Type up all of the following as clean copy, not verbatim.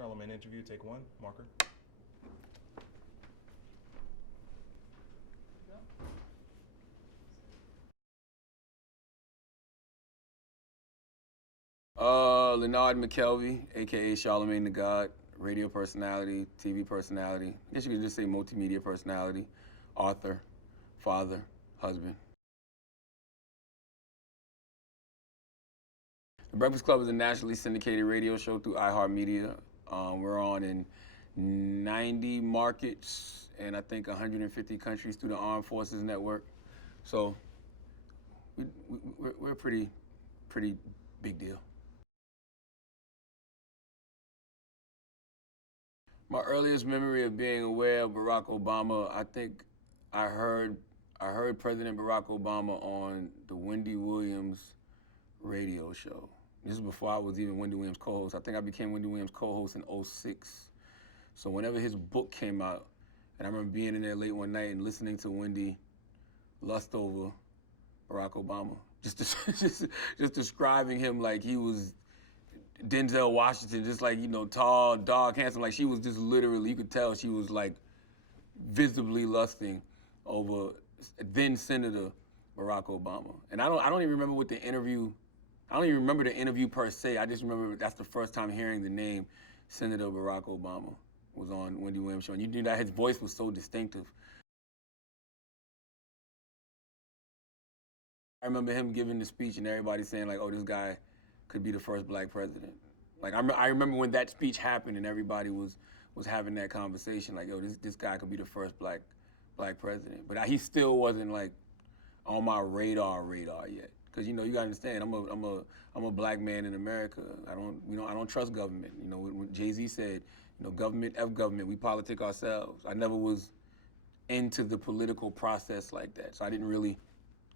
Charlamagne interview, take one, marker. Leonard McKelvey, aka Charlamagne the God, radio personality, TV personality. I guess you could just say multimedia personality, author, father, husband. The Breakfast Club is a nationally syndicated radio show through iHeartMedia. We're on in 90 markets and I think 150 countries through the Armed Forces Network. So we're a pretty big deal. My earliest memory of being aware of Barack Obama, I think I heard President Barack Obama on the Wendy Williams radio show. This is before I was even Wendy Williams co-host. I think I became Wendy Williams co-host in '06. So whenever his book came out, and I remember being in there late one night and listening to Wendy lust over Barack Obama, just describing him like he was Denzel Washington, just like, you know, tall, dark, handsome. Like she was just literally, you could tell she was like visibly lusting over then Senator Barack Obama. And I don't even remember what the interview, I don't even remember the interview per se. I just remember that's the first time hearing the name Senator Barack Obama was on Wendy Williams' show. And you knew that his voice was so distinctive. I remember him giving the speech and everybody saying like, oh, this guy could be the first black president. Like I remember when that speech happened and everybody was having that conversation like, yo, this guy could be the first black president. But he still wasn't like on my radar yet. Because you know, you gotta understand, I'm a black man in America. I don't trust government. You know, when Jay-Z said, you know, government, F government, we politic ourselves. I never was into the political process like that. So I didn't really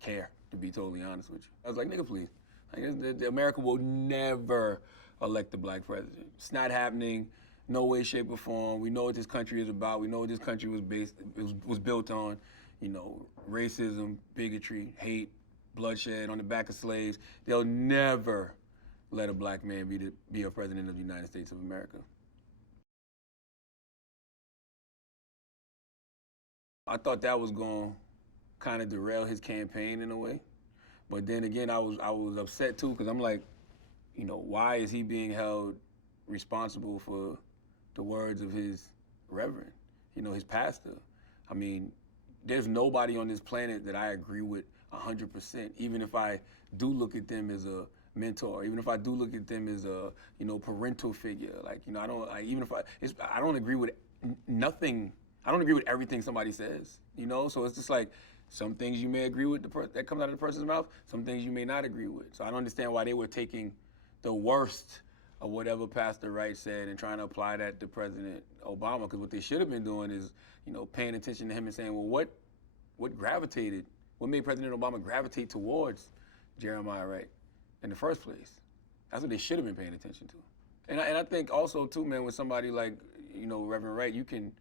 care, to be totally honest with you. I was like, nigga, please. Like, America will never elect a black president. It's not happening, no way, shape, or form. We know what this country is about. We know what this country was built on. You know, racism, bigotry, hate, bloodshed on the back of slaves. They'll never let a black man be a president of the United States of America. I thought that was going to kind of derail his campaign in a way. But then again, I was upset too, because I'm like, you know, why is he being held responsible for the words of his reverend, you know, his pastor? I mean, there's nobody on this planet that I agree with 100%, even if I do look at them as a mentor, even if I do look at them as a, you know, parental figure. Like, you know, I don't agree with nothing. I don't agree with everything somebody says, you know? So it's just like, some things you may agree with that comes out of the person's mouth, some things you may not agree with. So I don't understand why they were taking the worst of whatever Pastor Wright said and trying to apply that to President Obama, because what they should have been doing is, you know, paying attention to him and saying, well, what made President Obama gravitate towards Jeremiah Wright in the first place? That's what they should have been paying attention to. And I think also too, man, with somebody like, you know, Reverend Wright, you can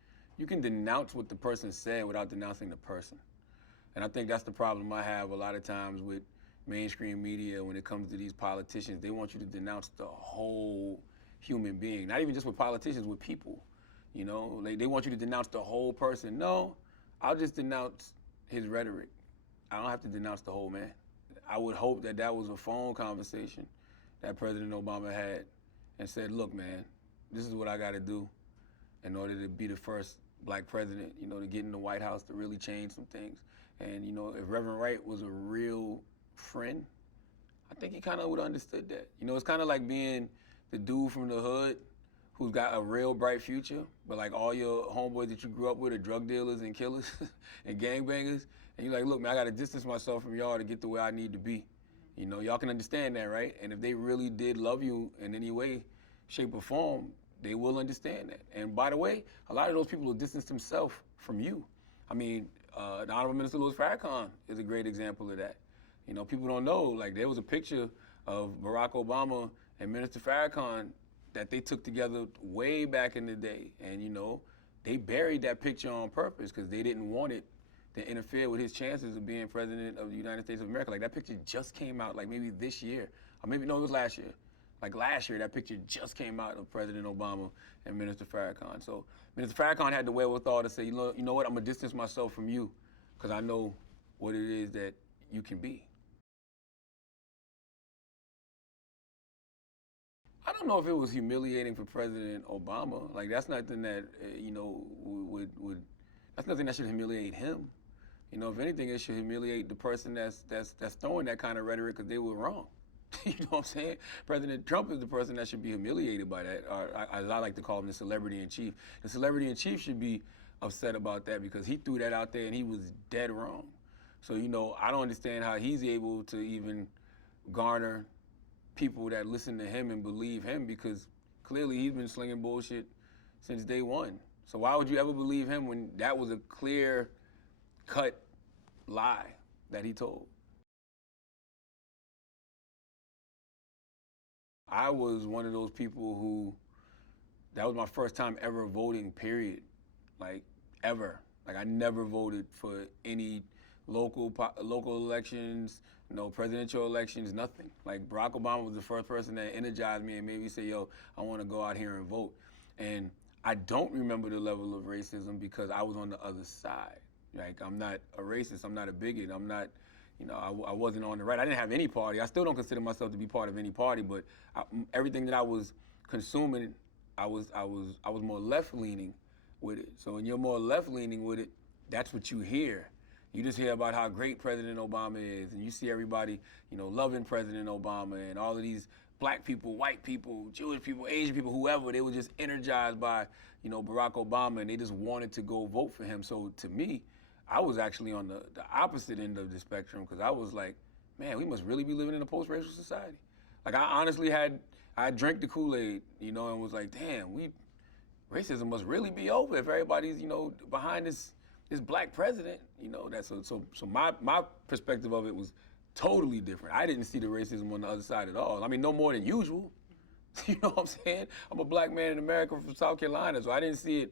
denounce what the person said without denouncing the person. And I think that's the problem I have a lot of times with mainstream media when it comes to these politicians. They want you to denounce the whole human being, not even just with politicians, with people. You know, like they want you to denounce the whole person. No, I'll just denounce his rhetoric. I don't have to denounce the whole man. I would hope that that was a phone conversation that President Obama had and said, look, man, this is what I got to do in order to be the first black president, you know, to get in the White House to really change some things. And, you know, if Reverend Wright was a real friend, I think he kind of would have understood that. You know, it's kind of like being the dude from the hood who's got a real bright future, but like all your homeboys that you grew up with are drug dealers and killers and gangbangers. And you're like, look, man, I got to distance myself from y'all to get to where I need to be. You know, y'all can understand that, right? And if they really did love you in any way, shape, or form, they will understand that. And by the way, a lot of those people will distance themselves from you. I mean, the Honorable Minister Louis Farrakhan is a great example of that. You know, people don't know, like there was a picture of Barack Obama and Minister Farrakhan that they took together way back in the day. And, you know, they buried that picture on purpose because they didn't want it to interfere with his chances of being president of the United States of America. Like that picture just came out like maybe this year, or maybe, no, it was last year. Like last year, that picture just came out of President Obama and Minister Farrakhan. So Minister Farrakhan had the wherewithal to say, you know what, I'm gonna distance myself from you because I know what it is that you can be. I don't know if it was humiliating for President Obama. Like that's nothing that would that's nothing that should humiliate him. You know, if anything, it should humiliate the person that's throwing that kind of rhetoric because they were wrong. You know what I'm saying? President Trump is the person that should be humiliated by that, or as I like to call him, the celebrity in chief. The celebrity in chief should be upset about that because he threw that out there and he was dead wrong. So, you know, I don't understand how he's able to even garner people that listen to him and believe him because clearly he's been slinging bullshit since day one. So why would you ever believe him when that was a clear-cut lie that he told? I was one of those people who, that was my first time ever voting, period. Like, ever. Like, I never voted for any local elections, no presidential elections, nothing. Like, Barack Obama was the first person that energized me and made me say, yo, I want to go out here and vote. And I don't remember the level of racism because I was on the other side. Like, I'm not a racist, I'm not a bigot, I'm not, you know, I wasn't on the right. I didn't have any party. I still don't consider myself to be part of any party, but everything that I was consuming, I was more left-leaning with it. So when you're more left-leaning with it, that's what you hear. You just hear about how great President Obama is, and you see everybody, you know, loving President Obama, and all of these black people, white people, Jewish people, Asian people, whoever, they were just energized by, you know, Barack Obama, and they just wanted to go vote for him. So to me, I was actually on the opposite end of the spectrum because I was like, man, we must really be living in a post-racial society. Like I honestly I drank the Kool-Aid, you know, and was like, damn, racism must really be over if everybody's, you know, behind this black president, you know. So my perspective of it was totally different. I didn't see the racism on the other side at all. I mean, no more than usual. You know what I'm saying? I'm a black man in America from South Carolina, so I didn't see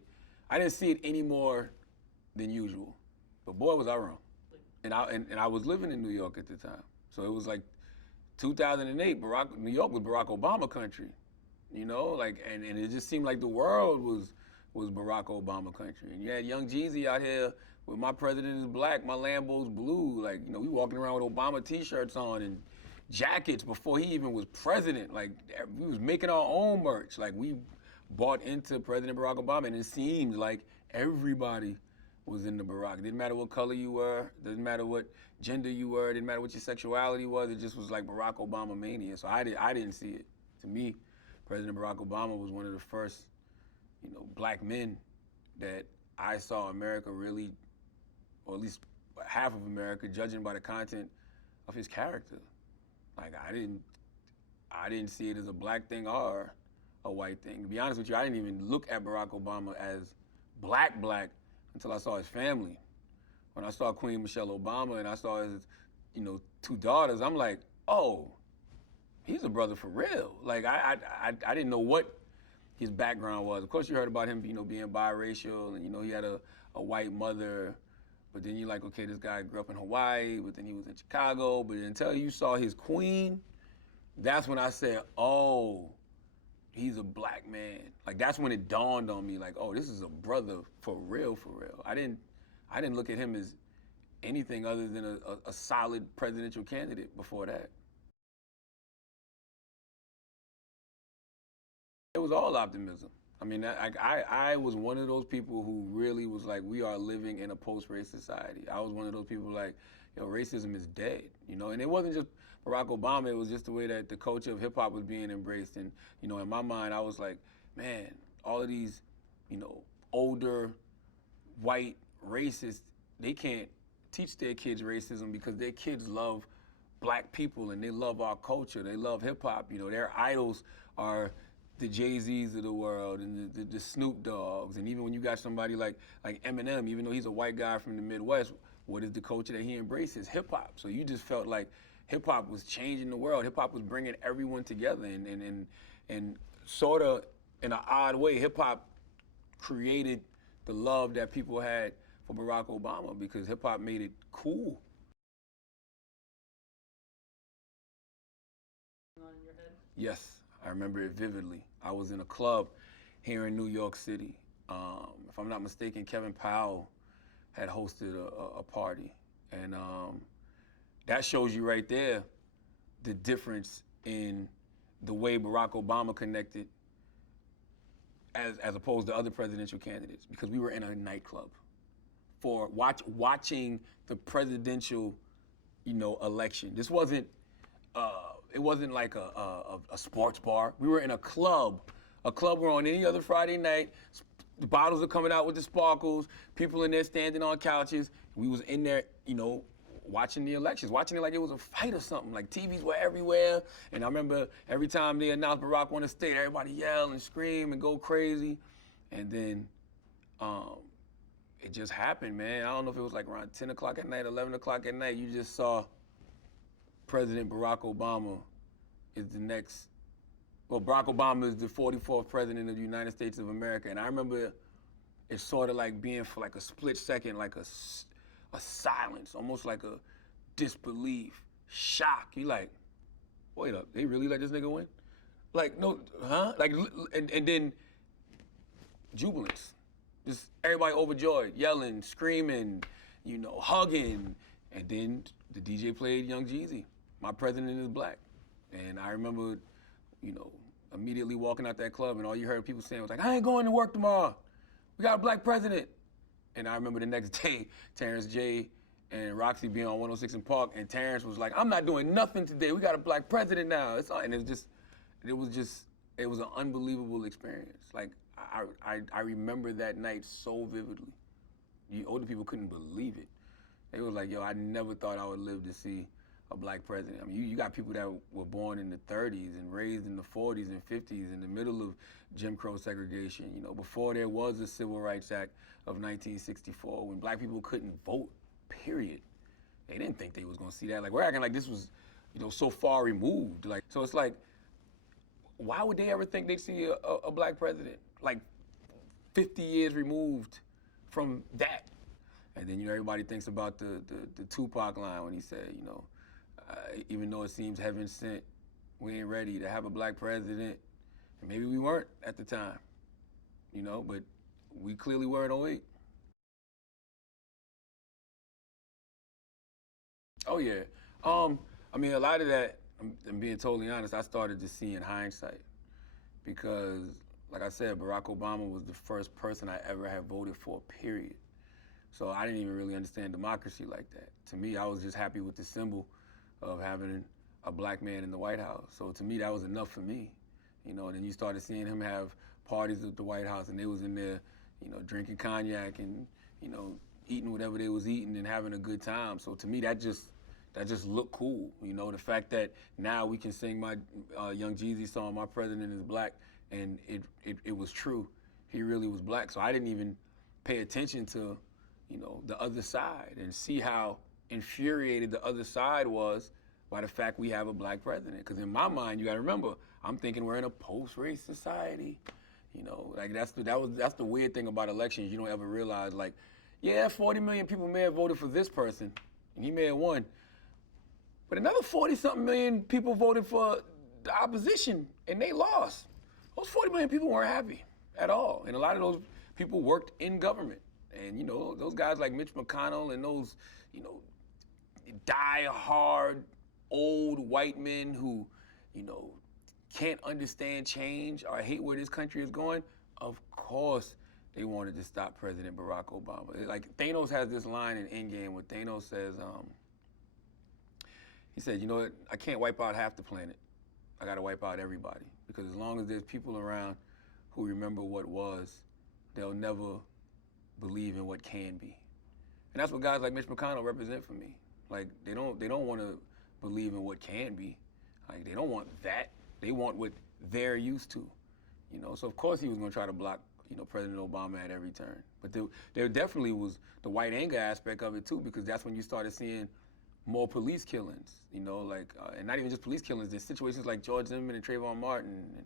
it any more than usual. But boy, was I wrong. And I was living in New York at the time. So it was like 2008, New York was Barack Obama country. You know, like, and it just seemed like the world was Barack Obama country. And you had young Jeezy out here with my president is black, my Lambo's blue. Like, you know, we walking around with Obama t-shirts on and jackets before he even was president. Like, we was making our own merch. Like, we bought into President Barack Obama, and it seemed like everybody was in the Barack. It didn't matter what color you were, didn't matter what gender you were, didn't matter what your sexuality was. It just was like Barack Obama mania. So I didn't see it. To me, President Barack Obama was one of the first, you know, black men that I saw America really, or at least half of America, judging by the content of his character. Like I didn't see it as a black thing or a white thing. To be honest with you, I didn't even look at Barack Obama as black until I saw his family. When I saw Queen Michelle Obama and I saw his, you know, two daughters, I'm like, oh, he's a brother for real. Like I didn't know what his background was. Of course, you heard about him, you know, being biracial, and you know he had a white mother. But then you're like, okay, this guy grew up in Hawaii, but then he was in Chicago. But until you saw his queen, that's when I said, oh, he's a black man. Like that's when it dawned on me, like, oh, this is a brother for real, for real. I didn't look at him as anything other than a solid presidential candidate before that. It was all optimism. I mean, I was one of those people who really was like, we are living in a post-race society. I was one of those people like, you know, racism is dead, you know? And it wasn't just Barack Obama, it was just the way that the culture of hip hop was being embraced. And, you know, in my mind, I was like, man, all of these, you know, older white racists, they can't teach their kids racism because their kids love black people and they love our culture. They love hip hop. You know, their idols are the Jay-Z's of the world and the Snoop Dogg's. And even when you got somebody like Eminem, even though he's a white guy from the Midwest, what is the culture that he embraces? Hip hop. So you just felt like hip hop was changing the world. Hip hop was bringing everyone together, and sort of in an odd way, hip hop created the love that people had for Barack Obama because hip hop made it cool. On in your head? Yes, I remember it vividly. I was in a club here in New York City. If I'm not mistaken, Kevin Powell had hosted a party. And that shows you right there the difference in the way Barack Obama connected as opposed to other presidential candidates, because we were in a nightclub for watching the presidential, election. This wasn't, it wasn't like a sports bar. We were in a club where on any other Friday night, the bottles are coming out with the sparkles, people in there standing on couches. We was in there, watching the elections, watching it like it was a fight or something. Like TVs were everywhere. And I remember every time they announced Barack won the state, everybody yell and scream and go crazy. And then it just happened, man. I don't know if it was like around 10 o'clock at night, 11 o'clock at night. You just saw President Barack Obama is the next, Barack Obama is the 44th president of the United States of America. And I remember it sort of like being for like a split second, like a silence, almost like a disbelief, shock. You like, wait up, they really let this nigga win? Like, no, huh? Like, and then jubilance. Just everybody overjoyed, yelling, screaming, hugging. And then the DJ played Young Jeezy, My President is Black. And I remember, immediately walking out that club and all you heard people saying was like, I ain't going to work tomorrow. We got a black president. And I remember the next day, Terrence J and Roxy being on 106 in Park, and Terrence was like, I'm not doing nothing today. We got a black president now. And it was an unbelievable experience. Like, I remember that night so vividly. You older people couldn't believe it. They was like, yo, I never thought I would live to see a black president. I mean, you got people that were born in the 30s and raised in the 40s and 50s in the middle of Jim Crow segregation, before there was the Civil Rights Act of 1964, when black people couldn't vote, period. They didn't think they was gonna see that. Like, we're acting like this was, so far removed. Like, so it's like, why would they ever think they'd see a black president? Like, 50 years removed from that. And then, everybody thinks about the Tupac line when he said, even though it seems heaven sent, we ain't ready to have a black president. And maybe we weren't at the time, but we clearly were in '08. Oh yeah. I mean, a lot of that, I'm being totally honest, I started to see in hindsight, because, like I said, Barack Obama was the first person I ever had voted for, period. So I didn't even really understand democracy like that. To me, I was just happy with the symbol of having a black man in the White House. So to me, that was enough for me. And then you started seeing him have parties at the White House, and they was in there, drinking cognac and, eating whatever they was eating and having a good time. So to me, that just looked cool. The fact that now we can sing my Young Jeezy song, My President is Black, and it was true. He really was black. So I didn't even pay attention to, the other side, and see how infuriated the other side was by the fact we have a black president. Because in my mind, you got to remember, I'm thinking we're in a post-race society. Like that's the weird thing about elections. You don't ever realize, like, yeah, 40 million people may have voted for this person, and he may have won, but another 40-something million people voted for the opposition, and they lost. Those 40 million people weren't happy at all, and a lot of those people worked in government. And, those guys like Mitch McConnell and those, die-hard old white men who, can't understand change or hate where this country is going, of course they wanted to stop President Barack Obama. Like, Thanos has this line in Endgame where Thanos says, he said, what, I can't wipe out half the planet. I gotta wipe out everybody. Because as long as there's people around who remember what was, they'll never believe in what can be. And that's what guys like Mitch McConnell represent for me. Like, they don't want to believe in what can be. Like, they don't want that. They want what they're used to. So of course he was going to try to block, President Obama at every turn. But there definitely was the white anger aspect of it too, because that's when you started seeing more police killings, and not even just police killings, there's situations like George Zimmerman and Trayvon Martin, and,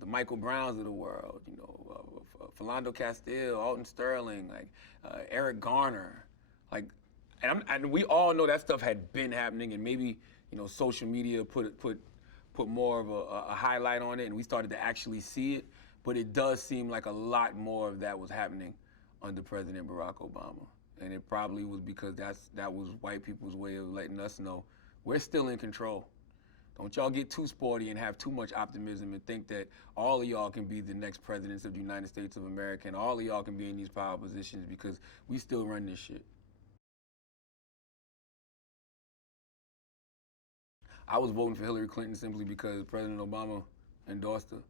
the Michael Browns of the world, Philando Castile, Alton Sterling, Eric Garner, and we all know that stuff had been happening, and maybe social media put put more of a highlight on it, and we started to actually see it. But it does seem like a lot more of that was happening under President Barack Obama. And it probably was because that was white people's way of letting us know we're still in control. Don't y'all get too sporty and have too much optimism and think that all of y'all can be the next presidents of the United States of America and all of y'all can be in these power positions, because we still run this shit. I was voting for Hillary Clinton simply because President Obama endorsed her.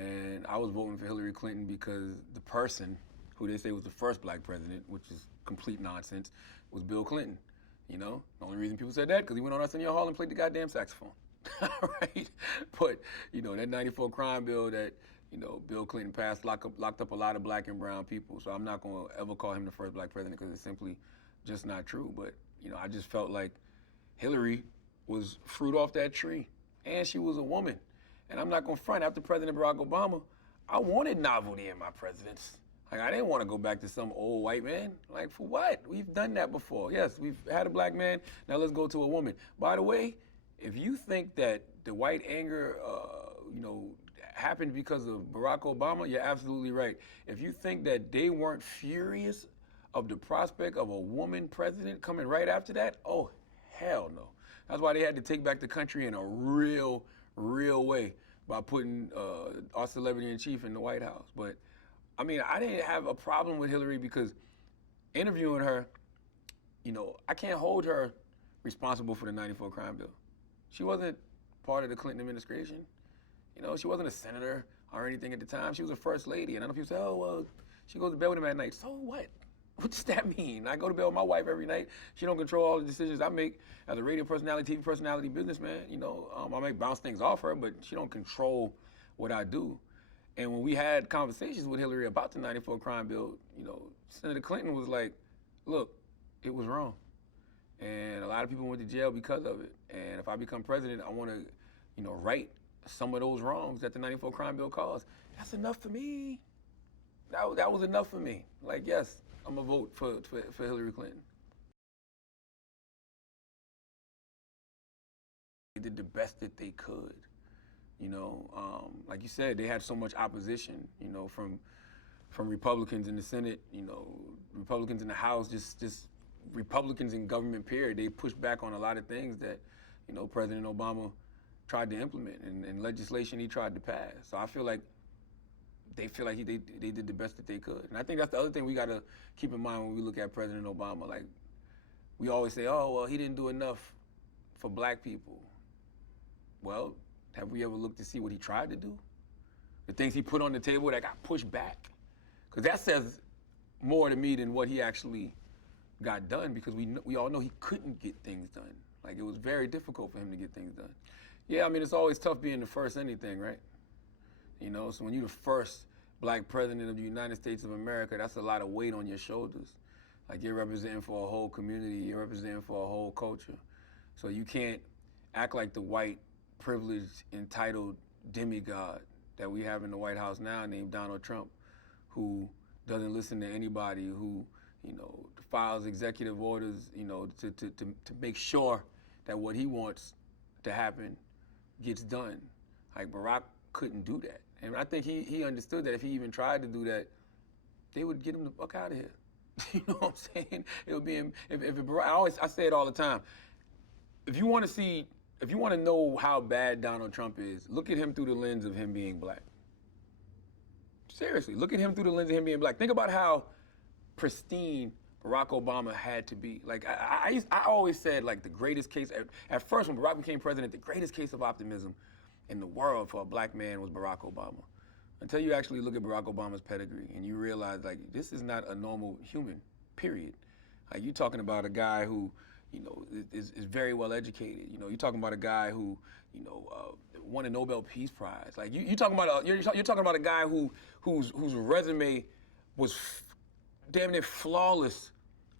And I was voting for Hillary Clinton because the person who they say was the first black president, which is complete nonsense, was Bill Clinton. You know, the only reason people said that because he went on Arsenio Hall and played the goddamn saxophone. Right? But, you know, that 94 crime bill that, you know, Bill Clinton passed locked up a lot of black and brown people. So I'm not going to ever call him the first black president because it's simply just not true. But, you know, I just felt like Hillary was fruit off that tree. And she was a woman. And I'm not going to front. After President Barack Obama, I wanted novelty in my presidents. Like, I didn't want to go back to some old white man. Like, for what? We've done that before. Yes, we've had a black man. Now let's go to a woman. By the way, if you think that the white anger, you know, happened because of Barack Obama, you're absolutely right. If you think that they weren't furious of the prospect of a woman president coming right after that, oh, hell no. That's why they had to take back the country in a real way by putting our celebrity in chief in the White House. But I mean, I didn't have a problem with Hillary because interviewing her, you know, I can't hold her responsible for the 94 crime bill. She wasn't part of the Clinton administration. You know, she wasn't a senator or anything at the time. She was a first lady. And I know people say, oh, well, she goes to bed with him at night. So what? What does that mean? I go to bed with my wife every night. She don't control all the decisions I make as a radio personality, TV personality, businessman. You know, I might bounce things off her, but she don't control what I do. And when we had conversations with Hillary about the 94 crime bill, you know, Senator Clinton was like, look, it was wrong. And a lot of people went to jail because of it. And if I become president, I want to, you know, right some of those wrongs that the 94 crime bill caused. That's enough for me. That was enough for me. Like, yes, I'm going to vote for Hillary Clinton. They did the best that they could. You know, like you said, they had so much opposition, you know, from Republicans in the Senate, you know, Republicans in the House, just Republicans in government, period. They pushed back on a lot of things that, you know, President Obama tried to implement and legislation he tried to pass. So I feel like they feel like they did the best that they could. And I think that's the other thing we got to keep in mind when we look at President Obama. Like, we always say, oh, well, he didn't do enough for black people. Well, have we ever looked to see what he tried to do? The things he put on the table that got pushed back? Because that says more to me than what he actually got done, because we all know he couldn't get things done. Like, it was very difficult for him to get things done. Yeah, I mean, it's always tough being the first anything, right? You know, so when you're the first black president of the United States of America, that's a lot of weight on your shoulders. Like, you're representing for a whole community, you're representing for a whole culture. So you can't act like the white, privileged, entitled demigod that we have in the White House now named Donald Trump, who doesn't listen to anybody, who, you know, files executive orders, you know, to make sure that what he wants to happen gets done. Like, Barack couldn't do that. And I think he understood that if he even tried to do that, they would get him the fuck out of here. You know what I'm saying? It would be, I say it all the time. If you want to know how bad Donald Trump is, look at him through the lens of him being black. Seriously, look at him through the lens of him being black. Think about how pristine Barack Obama had to be. Like, I always said, like, the greatest case, at first when Barack became president, the greatest case of optimism in the world for a black man was Barack Obama. Until you actually look at Barack Obama's pedigree and you realize, like, this is not a normal human, period. Like, you're talking about a guy who, you know, is very well educated. You know, you're talking about a guy who, you know, won a Nobel Peace Prize. Like, you're talking about a guy whose resume was damn near flawless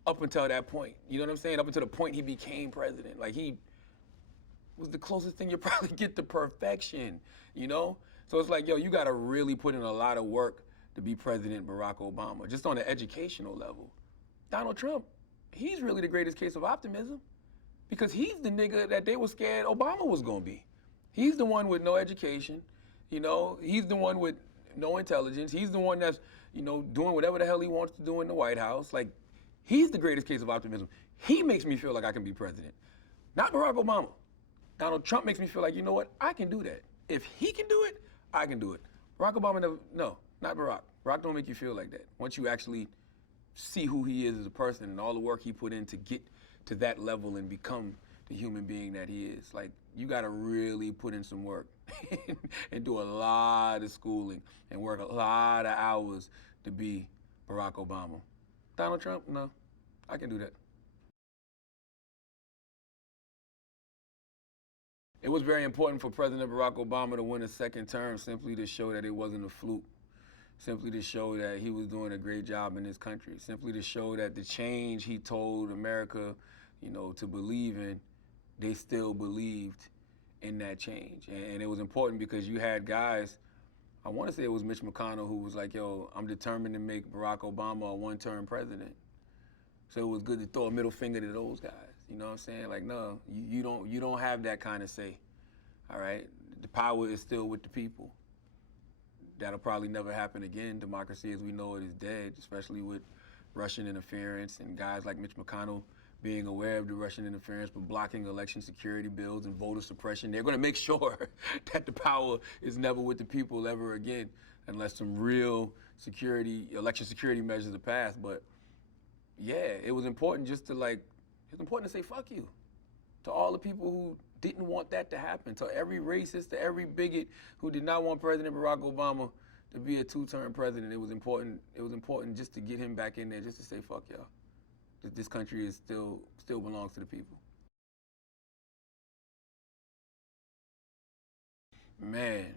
up until that point. You know what I'm saying? Up until the point he became president. Like, he was the closest thing you'll probably get to perfection, you know? So it's like, yo, you gotta really put in a lot of work to be President Barack Obama, just on an educational level. Donald Trump, he's really the greatest case of optimism, because he's the nigga that they were scared Obama was gonna be. He's the one with no education. He's the one with no intelligence. He's the one that's, doing whatever the hell he wants to do in the White House. Like, he's the greatest case of optimism. He makes me feel like I can be president. Not Barack Obama. Donald Trump makes me feel like, you know what? I can do that. If he can do it, I can do it. Barack Obama never, no, not Barack. Barack don't make you feel like that. Once you actually see who he is as a person and all the work he put in to get to that level and become the human being that he is, like, you gotta really put in some work and do a lot of schooling and work a lot of hours to be Barack Obama. Donald Trump, no, I can do that. It was very important for President Barack Obama to win a second term simply to show that it wasn't a fluke, simply to show that he was doing a great job in this country, simply to show that the change he told America, to believe in, they still believed in that change. And it was important because you had guys, I want to say it was Mitch McConnell, who was like, yo, I'm determined to make Barack Obama a one-term president. So it was good to throw a middle finger to those guys. You know what I'm saying? Like, no, you don't have that kind of say. All right? The power is still with the people. That'll probably never happen again. Democracy as we know it is dead, especially with Russian interference and guys like Mitch McConnell being aware of the Russian interference, but blocking election security bills and voter suppression. They're going to make sure that the power is never with the people ever again, unless some real election security measures are passed. But yeah, it was important just to it's important to say fuck you to all the people who didn't want that to happen, to every racist, to every bigot who did not want President Barack Obama to be a two-term president. It was important just to get him back in there, just to say fuck y'all. This country is still belongs to the people. Man,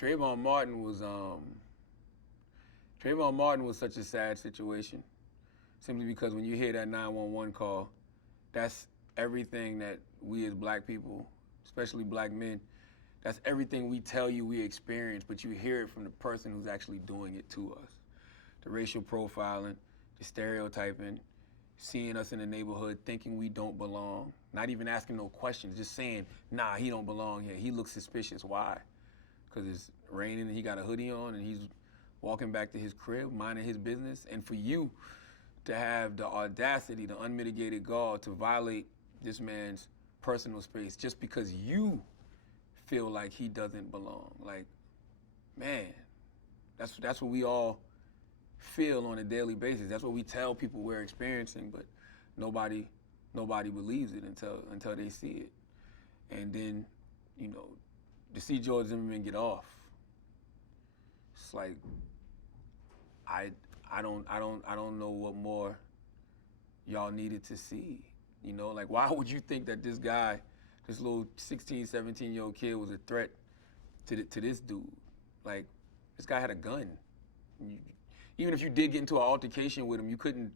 Trayvon Martin was such a sad situation, simply because when you hear that 911 call, that's everything that we as black people, especially black men, that's everything we tell you we experience, but you hear it from the person who's actually doing it to us. The racial profiling, the stereotyping, seeing us in the neighborhood thinking we don't belong, not even asking no questions, just saying, nah, he don't belong here. He looks suspicious. Why? Because it's raining and he got a hoodie on and he's walking back to his crib, minding his business. And for you to have the audacity, the unmitigated gall to violate this man's personal space just because you feel like he doesn't belong. Like, man, that's what we all feel on a daily basis. That's what we tell people we're experiencing, but nobody believes it until they see it. And then, to see George Zimmerman get off, it's like I don't know what more y'all needed to see. Like, why would you think that this guy, this little 16, 17-year-old kid was a threat to this dude? Like, this guy had a gun. Even if you did get into an altercation with him, you couldn't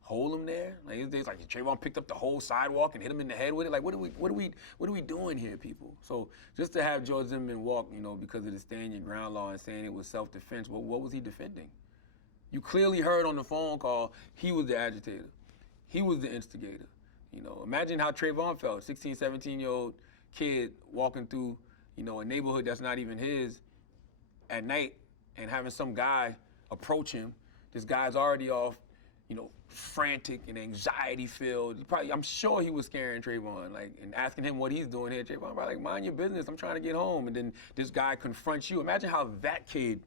hold him there. Like, it's like Trayvon picked up the whole sidewalk and hit him in the head with it. Like, what are we doing here, people? So just to have George Zimmerman walk, because of the stand your ground law and saying it was self-defense, what was he defending? You clearly heard on the phone call he was the agitator. He was the instigator. Imagine how Trayvon felt, 16, 17-year-old kid walking through, a neighborhood that's not even his at night and having some guy approach him. This guy's already off, frantic and anxiety filled. I'm sure he was scaring Trayvon, and asking him what he's doing here. Trayvon probably like, mind your business, I'm trying to get home. And then this guy confronts you. Imagine how that kid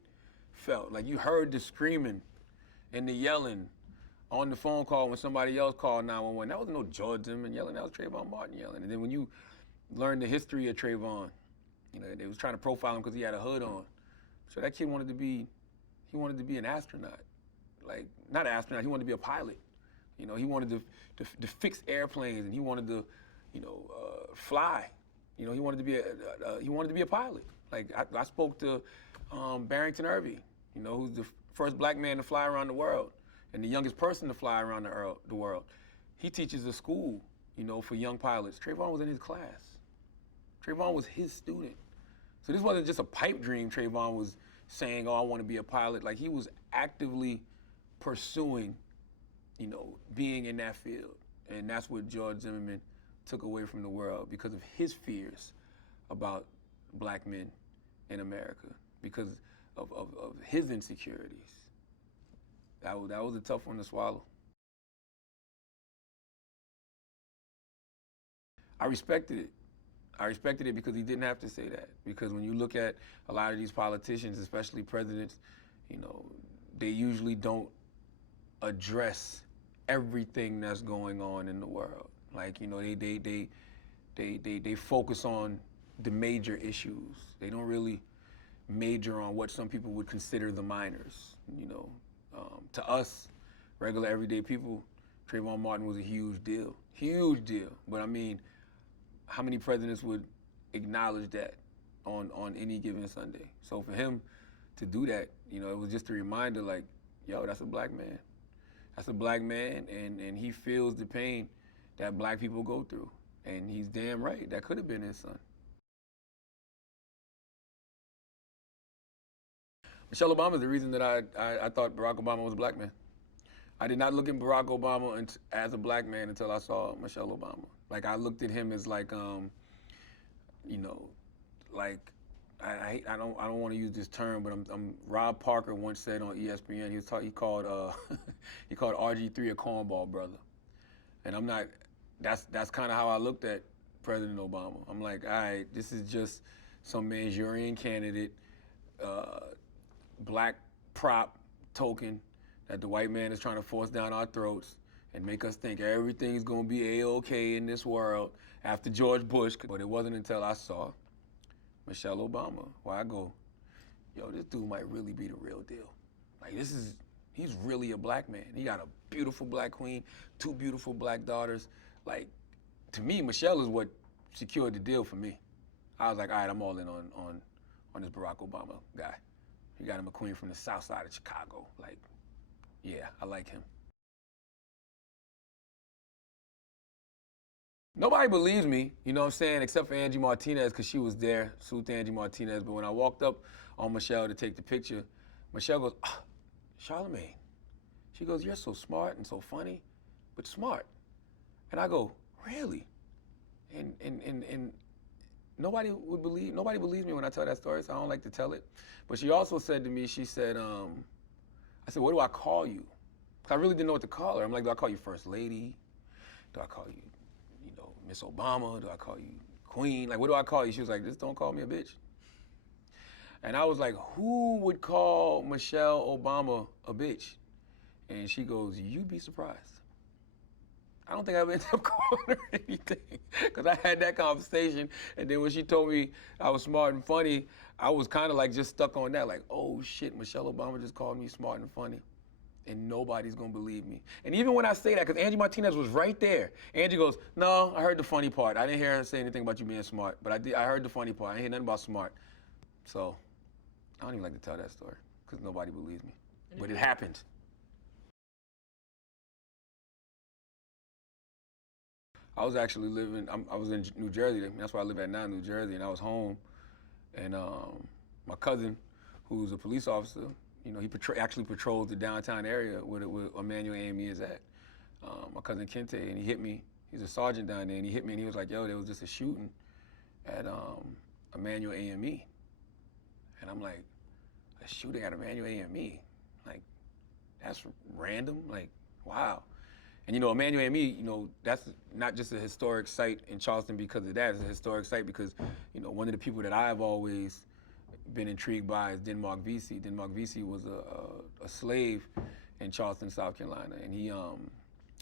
felt. Like, you heard the screaming and the yelling on the phone call when somebody else called 911. That was no George Zimmerman yelling, that was Trayvon Martin yelling. And then when you learn the history of Trayvon, they was trying to profile him because he had a hood on. So that kid wanted to be an astronaut. Like, not an astronaut, he wanted to be a pilot. He wanted to fix airplanes, and he wanted to, fly. He wanted to be a pilot. Like, I spoke to Barrington Irving, who's the first black man to fly around the world and the youngest person to fly around the world. He teaches a school, for young pilots. Trayvon was in his class. Trayvon was his student. So this wasn't just a pipe dream Trayvon was saying, oh, I want to be a pilot. Like, he was actively pursuing, being in that field. And that's what George Zimmerman took away from the world because of his fears about black men in America because of his insecurities. That was a tough one to swallow. I respected it. I respected it because he didn't have to say that. Because when you look at a lot of these politicians, especially presidents, they usually don't address everything that's going on in the world. Like, they focus on the major issues. They don't really major on what some people would consider the minors. To us, regular everyday people, Trayvon Martin was a huge deal. But I mean, how many presidents would acknowledge that on any given Sunday? So for him to do that, it was just a reminder, like, yo, that's a black man. That's a black man, and he feels the pain that black people go through. And he's damn right. That could have been his son. Michelle Obama is the reason that I thought Barack Obama was a black man. I did not look at Barack Obama as a black man until I saw Michelle Obama. Like, I looked at him as like, like, I don't want to use this term, but Rob Parker once said on ESPN, he called RG3 a cornball brother, and I'm not. That's kind of how I looked at President Obama. I'm like, all right, this is just some Manchurian candidate, black prop token that the white man is trying to force down our throats and make us think everything's gonna be A-okay in this world after George Bush. But it wasn't until I saw Michelle Obama where I go, yo, this dude might really be the real deal. Like, he's really a black man. He got a beautiful black queen, 2 beautiful black daughters. Like, to me, Michelle is what secured the deal for me. I was like, all right, I'm all in on this Barack Obama guy. He got him a queen from the south side of Chicago. Like, yeah, I like him. Nobody believes me, you know what I'm saying, except for Angie Martinez, because she was there, salute to Angie Martinez. But when I walked up on Michelle to take the picture, Michelle goes, Charlamagne. She goes, you're so smart and so funny, but smart. And I go, really? And nobody believes me when I tell that story, so I don't like to tell it. But she also said to me, she said, I said, what do I call you? Because I really didn't know what to call her. I'm like, do I call you First Lady? Do I call you, Miss Obama? Do I call you Queen? Like, what do I call you? She was like, just don't call me a bitch. And I was like, who would call Michelle Obama a bitch? And she goes, you'd be surprised. I don't think I ended up calling her anything, because I had that conversation, and then when she told me I was smart and funny, I was kind of like just stuck on that, like, oh shit, Michelle Obama just called me smart and funny, and nobody's gonna believe me. And even when I say that, because Angie Martinez was right there, Angie goes, no, I heard the funny part. I didn't hear her say anything about you being smart, but I heard the funny part. I didn't hear nothing about smart. So I don't even like to tell that story, because nobody believes me, but it happened. I was actually I was in New Jersey. That's where I live at now, New Jersey, and I was home. And my cousin, who's a police officer, he actually patrols the downtown area where Emmanuel AME is at. My cousin Kente, and he hit me. He's a sergeant down there, and he hit me, and he was like, yo, there was just a shooting at Emmanuel AME. And I'm like, a shooting at Emmanuel AME? Like, that's random? Like, wow. And Emmanuel AME, that's not just a historic site in Charleston because of that. It's a historic site because, one of the people that I've always been intrigued by is Denmark Vesey. Denmark Vesey was a slave in Charleston, South Carolina, and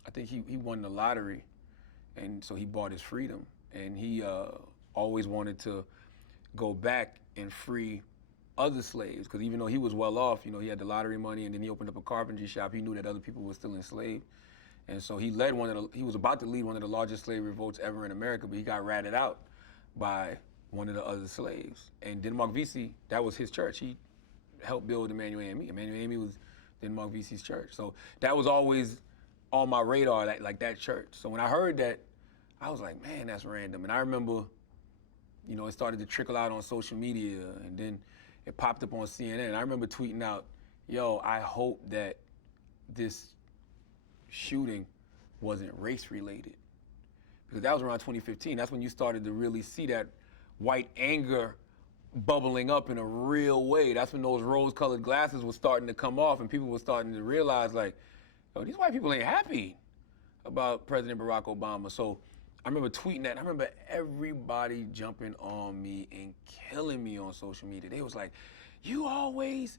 I think he won the lottery, and so he bought his freedom. And he always wanted to go back and free other slaves, because even though he was well off, he had the lottery money, and then he opened up a carpentry shop. He knew that other people were still enslaved. And so he was about to lead one of the largest slave revolts ever in America, but he got ratted out by one of the other slaves. And Denmark Vesey, that was his church. He helped build Emmanuel AME. Emmanuel AME was Denmark Vesey's church. So that was always on my radar, like that church. So when I heard that, I was like, man, that's random. And I remember, it started to trickle out on social media, and then it popped up on CNN. And I remember tweeting out, yo, I hope that this shooting wasn't race related, because that was around 2015. That's when you started to really see that white anger bubbling up in a real way. That's when those rose-colored glasses were starting to come off and people were starting to realize, like, yo, these white people ain't happy about President Barack Obama. So I remember tweeting that, and I remember everybody jumping on me and killing me on social media. They was like, you always,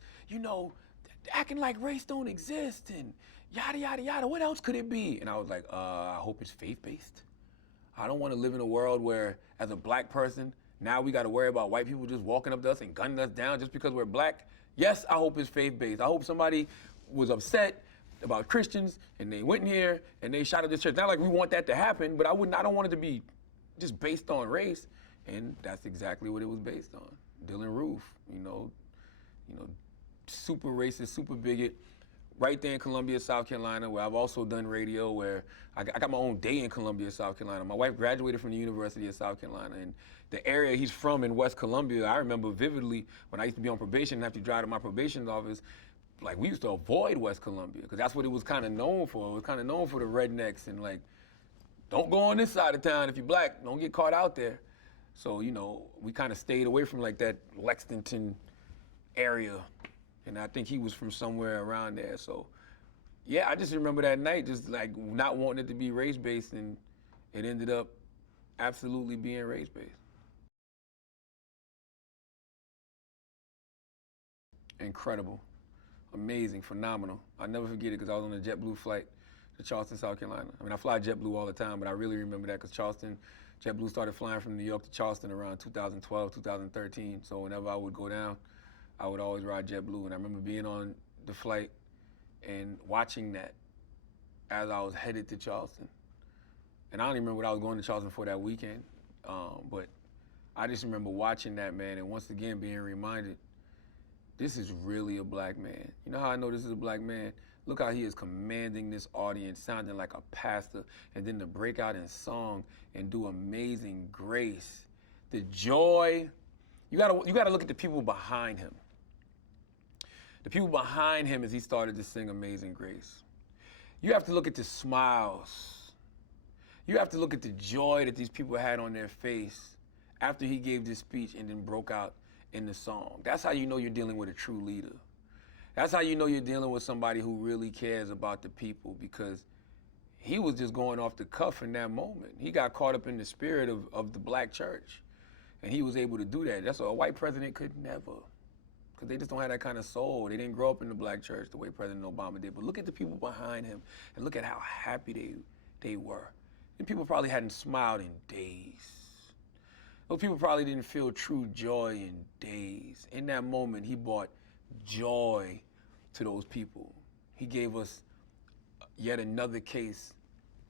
acting like race don't exist and yada, yada, yada. What else could it be? And I was like, I hope it's faith-based. I don't want to live in a world where, as a black person, now we got to worry about white people just walking up to us and gunning us down just because we're black. Yes, I hope it's faith-based. I hope somebody was upset about Christians and they went in here and they shot at this church. Not like we want that to happen, but I don't want it to be just based on race. And that's exactly what it was based on. Dylan Roof, super racist, super bigot, right there in Columbia, South Carolina, where I've also done radio, where I got my own day in Columbia, South Carolina. My wife graduated from the University of South Carolina, and the area he's from in West Columbia, I remember vividly when I used to be on probation and have to drive to my probation office, like we used to avoid West Columbia, because that's what it was kind of known for. It was kind of known for the rednecks and like, don't go on this side of town if you're black, don't get caught out there. So, we kind of stayed away from like that Lexington area. And I think he was from somewhere around there. So, yeah, I just remember that night just like not wanting it to be race-based, and it ended up absolutely being race-based. Incredible, amazing, phenomenal. I'll never forget it because I was on a JetBlue flight to Charleston, South Carolina. I mean, I fly JetBlue all the time, but I really remember that because JetBlue started flying from New York to Charleston around 2012, 2013. So whenever I would go down, I would always ride JetBlue, and I remember being on the flight and watching that as I was headed to Charleston. And I don't even remember what I was going to Charleston for that weekend, but I just remember watching that, man, and once again being reminded, this is really a black man. You know how I know this is a black man? Look how he is commanding this audience, sounding like a pastor, and then to break out in song and do Amazing Grace. The joy, you gotta look at the people behind him. The people behind him as he started to sing Amazing Grace. You have to look at the smiles. You have to look at the joy that these people had on their face after he gave this speech and then broke out in the song. That's how you know you're dealing with a true leader. That's how you know you're dealing with somebody who really cares about the people, because he was just going off the cuff in that moment. He got caught up in the spirit of the black church, and he was able to do that. That's what a white president could never, because they just don't have that kind of soul. They didn't grow up in the black church the way President Obama did. But look at the people behind him and look at how happy they were. And people probably hadn't smiled in days. Those people probably didn't feel true joy in days. In that moment, he brought joy to those people. He gave us yet another case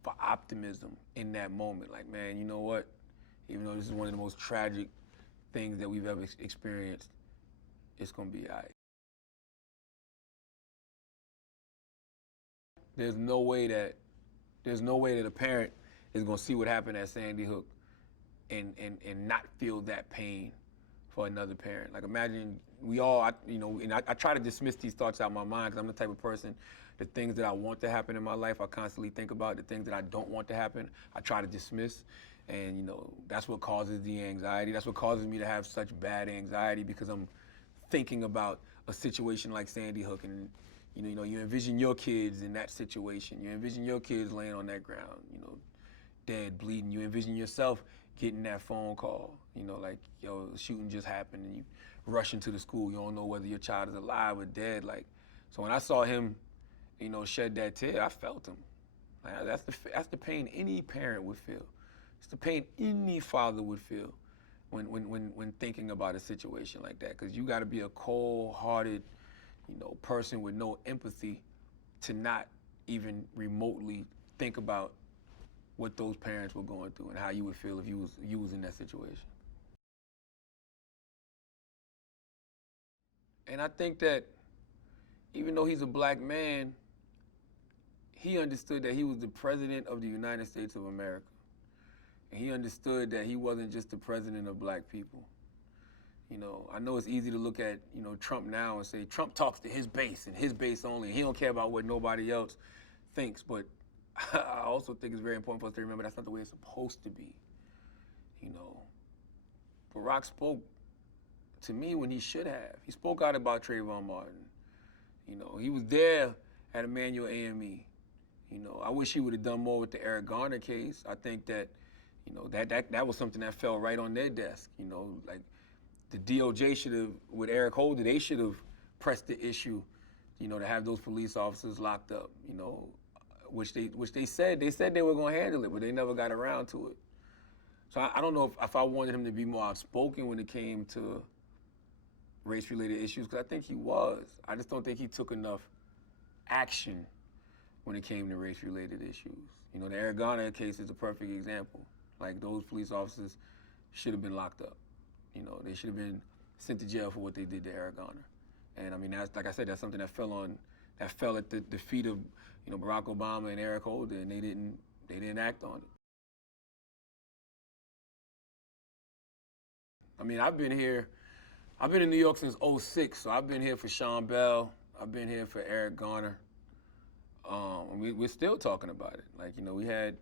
for optimism in that moment. Like, man, you know what? Even though this is one of the most tragic things that we've ever experienced, it's gonna be all right. There's no way that a parent is gonna see what happened at Sandy Hook and not feel that pain for another parent. Like, imagine I try to dismiss these thoughts out of my mind because I'm the type of person, the things that I want to happen in my life, I constantly think about. The things that I don't want to happen, I try to dismiss. And, that's what causes the anxiety. That's what causes me to have such bad anxiety, because I'm thinking about a situation like Sandy Hook, and, you envision your kids in that situation. You envision your kids laying on that ground, dead, bleeding. You envision yourself getting that phone call, like, yo, shooting just happened, and you rush into the school. You don't know whether your child is alive or dead. Like, so when I saw him, shed that tear, I felt him. Like, that's the pain any parent would feel. It's the pain any father would feel when thinking about a situation like that. Because you got to be a cold-hearted, person with no empathy to not even remotely think about what those parents were going through and how you would feel if you was in that situation. And I think that even though he's a black man, he understood that he was the president of the United States of America. And he understood that he wasn't just the president of black people. I know it's easy to look at, Trump now and say Trump talks to his base and his base only. He don't care about what nobody else thinks. But I also think it's very important for us to remember that's not the way it's supposed to be. Barack spoke to me when he should have. He spoke out about Trayvon Martin. He was there at Emmanuel AME. I wish he would have done more with the Eric Garner case. I think that, that was something that fell right on their desk. Like the DOJ should have, with Eric Holder, they should have pressed the issue, to have those police officers locked up, which they said they were going to handle it, but they never got around to it. So I don't know if I wanted him to be more outspoken when it came to race-related issues, because I think he was. I just don't think he took enough action when it came to race-related issues. The Eric Garner case is a perfect example. Like, those police officers should have been locked up. They should have been sent to jail for what they did to Eric Garner. And I mean, that's, like I said, that's something that fell at the feet of, Barack Obama and Eric Holder, and they didn't act on it. I mean, I've been in New York since '06, so I've been here for Sean Bell, I've been here for Eric Garner. We're still talking about it. Like, we had,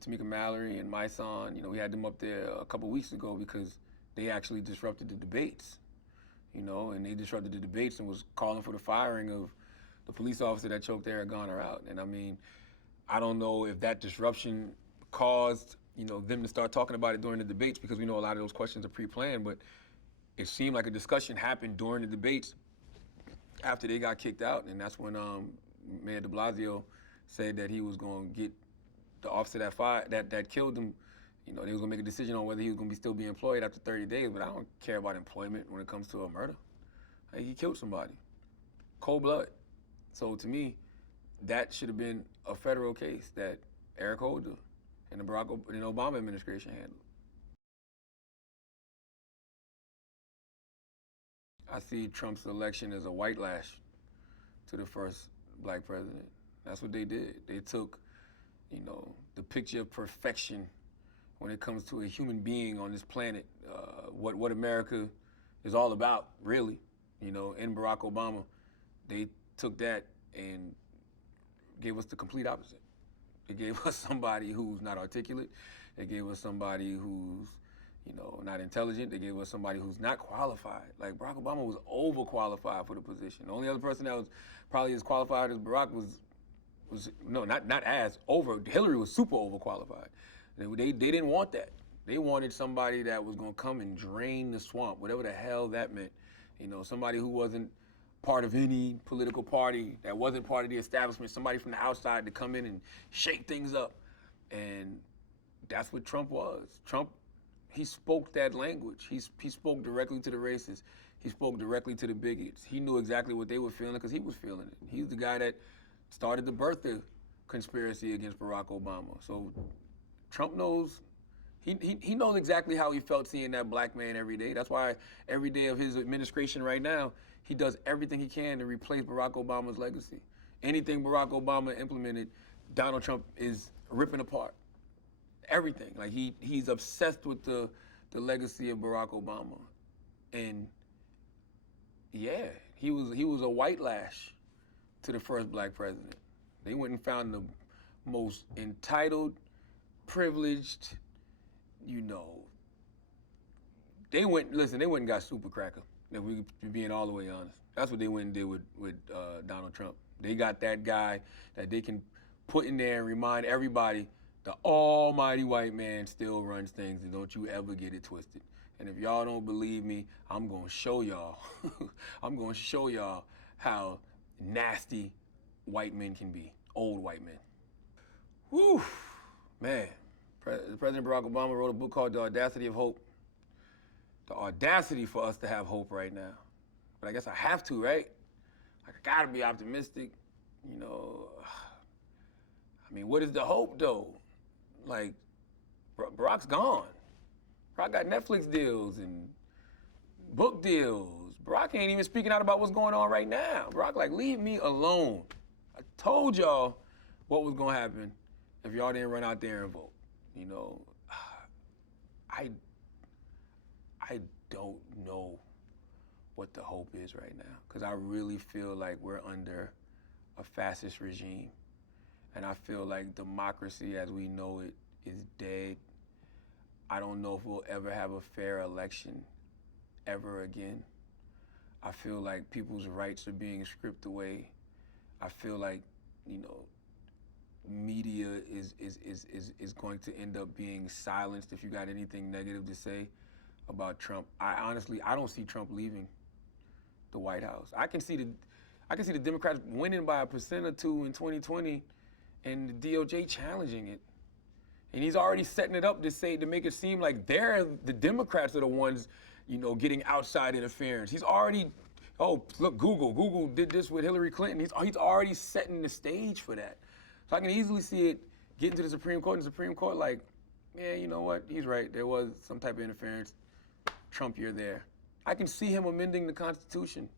Tamika Mallory and my son, we had them up there a couple weeks ago because they actually disrupted the debates, and they disrupted the debates and was calling for the firing of the police officer that choked Eric Garner out. And I mean, I don't know if that disruption caused, them to start talking about it during the debates, because we know a lot of those questions are pre-planned, but it seemed like a discussion happened during the debates after they got kicked out, and that's when Mayor de Blasio said that he was going to get the officer that killed him. They was going to make a decision on whether he was going to still be employed after 30 days, but I don't care about employment when it comes to a murder. Like, he killed somebody, cold blood. So to me, that should have been a federal case that Eric Holder and the Obama administration handled. I see Trump's election as a white lash to the first black president. That's what they did. They took, the picture of perfection when it comes to a human being on this planet, what America is all about, really, in Barack Obama. They took that and gave us the complete opposite. They gave us somebody who's not articulate. They gave us somebody who's, not intelligent. They gave us somebody who's not qualified. Like, Barack Obama was overqualified for the position. The only other person that was probably as qualified as Barack was not as over. Hillary was super overqualified. They didn't want that. They wanted somebody that was going to come and drain the swamp, whatever the hell that meant. Somebody who wasn't part of any political party, that wasn't part of the establishment, somebody from the outside to come in and shake things up. And that's what Trump was. Trump, he spoke that language. He spoke directly to the racists. He spoke directly to the bigots. He knew exactly what they were feeling because he was feeling it. He's the guy that started the birth of conspiracy against Barack Obama. So Trump knows, he knows exactly how he felt seeing that black man every day. That's why every day of his administration right now, he does everything he can to replace Barack Obama's legacy. Anything Barack Obama implemented, Donald Trump is ripping apart. Everything. Like, he's obsessed with the legacy of Barack Obama. And yeah, he was a white lash to the first black president. They went and found the most entitled, privileged, they went and got Super Cracker, if we being all the way honest. That's what they went and did with Donald Trump. They got that guy that they can put in there and remind everybody the almighty white man still runs things, and don't you ever get it twisted. And if y'all don't believe me, I'm gonna show y'all. I'm gonna show y'all how nasty white men can be, old white men. Whew, man. President Barack Obama wrote a book called The Audacity of Hope. The audacity for us to have hope right now. But I guess I have to, right? Like, I gotta be optimistic, I mean, what is the hope, though? Like, Barack's gone. Barack got Netflix deals and book deals. Barack ain't even speaking out about what's going on right now. Barack, like, leave me alone. I told y'all what was gonna happen if y'all didn't run out there and vote. I don't know what the hope is right now, because I really feel like we're under a fascist regime. And I feel like democracy as we know it is dead. I don't know if we'll ever have a fair election ever again. I feel like people's rights are being stripped away. I feel like, media is going to end up being silenced if you got anything negative to say about Trump. I don't see Trump leaving the White House. I can see the Democrats winning by 1% or 2% in 2020 and the DOJ challenging it. And he's already setting it up to make it seem like the Democrats are the ones, getting outside interference. He's already, look, Google did this with Hillary Clinton. He's already setting the stage for that. So I can easily see it getting to the Supreme Court, and the Supreme Court like, yeah, you know what, he's right. There was some type of interference. Trump, you're there. I can see him amending the Constitution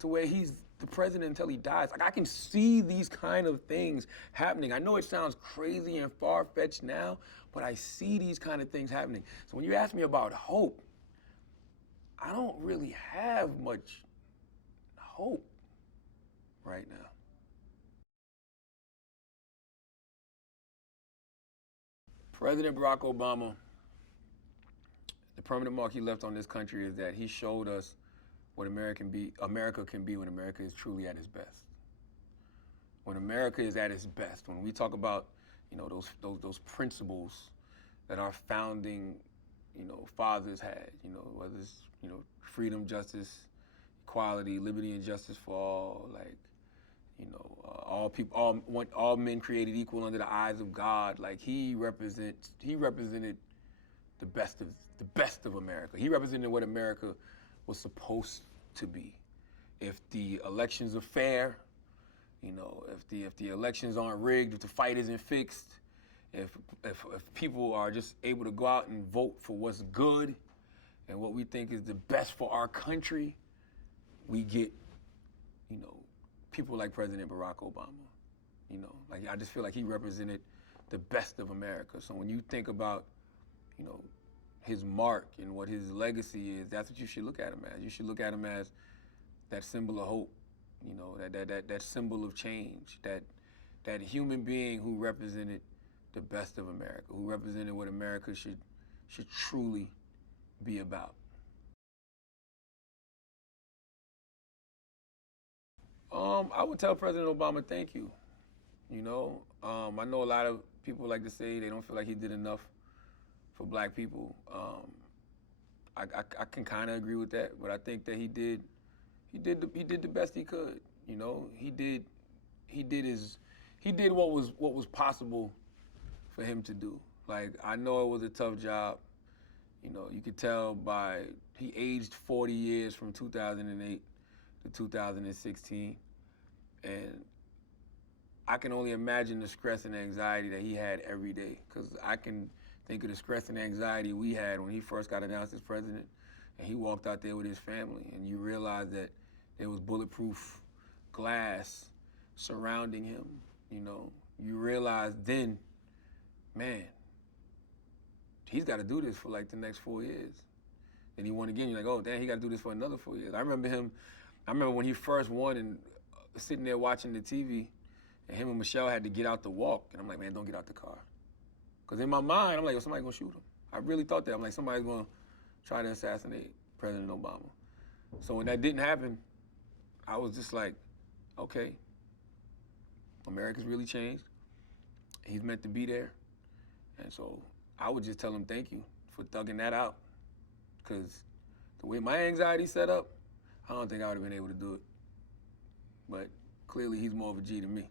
to where he's the president until he dies. Like, I can see these kind of things happening. I know it sounds crazy and far-fetched now, but I see these kind of things happening. So when you ask me about hope, I don't really have much hope right now. President Barack Obama, the permanent mark he left on this country is that he showed us what America can be when America is truly at its best. When America is at its best, when we talk about, those principles that our founding, fathers had, whether it's, freedom, justice, equality, liberty, and justice for all, like, all men created equal under the eyes of God. Like, he represented the best of America. He represented what America was supposed to be. If the elections are fair, if the elections aren't rigged, if the fight isn't fixed, if people are just able to go out and vote for what's good and what we think is the best for our country, we get, people like President Barack Obama. Like, I just feel like he represented the best of America. So when you think about, his mark and what his legacy is, that's what you should look at him as. You should look at him as that symbol of hope, that symbol of change, that human being who represented the best of America, who represented what America should truly be about. I would tell President Obama, thank you. I know a lot of people like to say they don't feel like he did enough for black people. I can kind of agree with that, but I think that he did the best he could. He did what was possible for him to do. Like, I know it was a tough job. You could tell he aged 40 years from 2008 to 2016. And I can only imagine the stress and anxiety that he had every day, because I can think of the stress and anxiety we had when he first got announced as president and he walked out there with his family, and you realize that there was bulletproof glass surrounding him. You realize then, man, he's got to do this for like the next 4 years. Then he won again. You're like, oh, damn, he got to do this for another 4 years. I remember when he first won and sitting there watching the TV, and him and Michelle had to get out the walk. And I'm like, man, don't get out the car. Because in my mind, I'm like, oh, somebody's going to shoot him. I really thought that. I'm like, somebody's going to try to assassinate President Obama. So when that didn't happen, I was just like, okay, America's really changed. He's meant to be there. And so I would just tell him thank you for thugging that out. Because the way my anxiety's set up, I don't think I would have been able to do it. But clearly he's more of a G than me.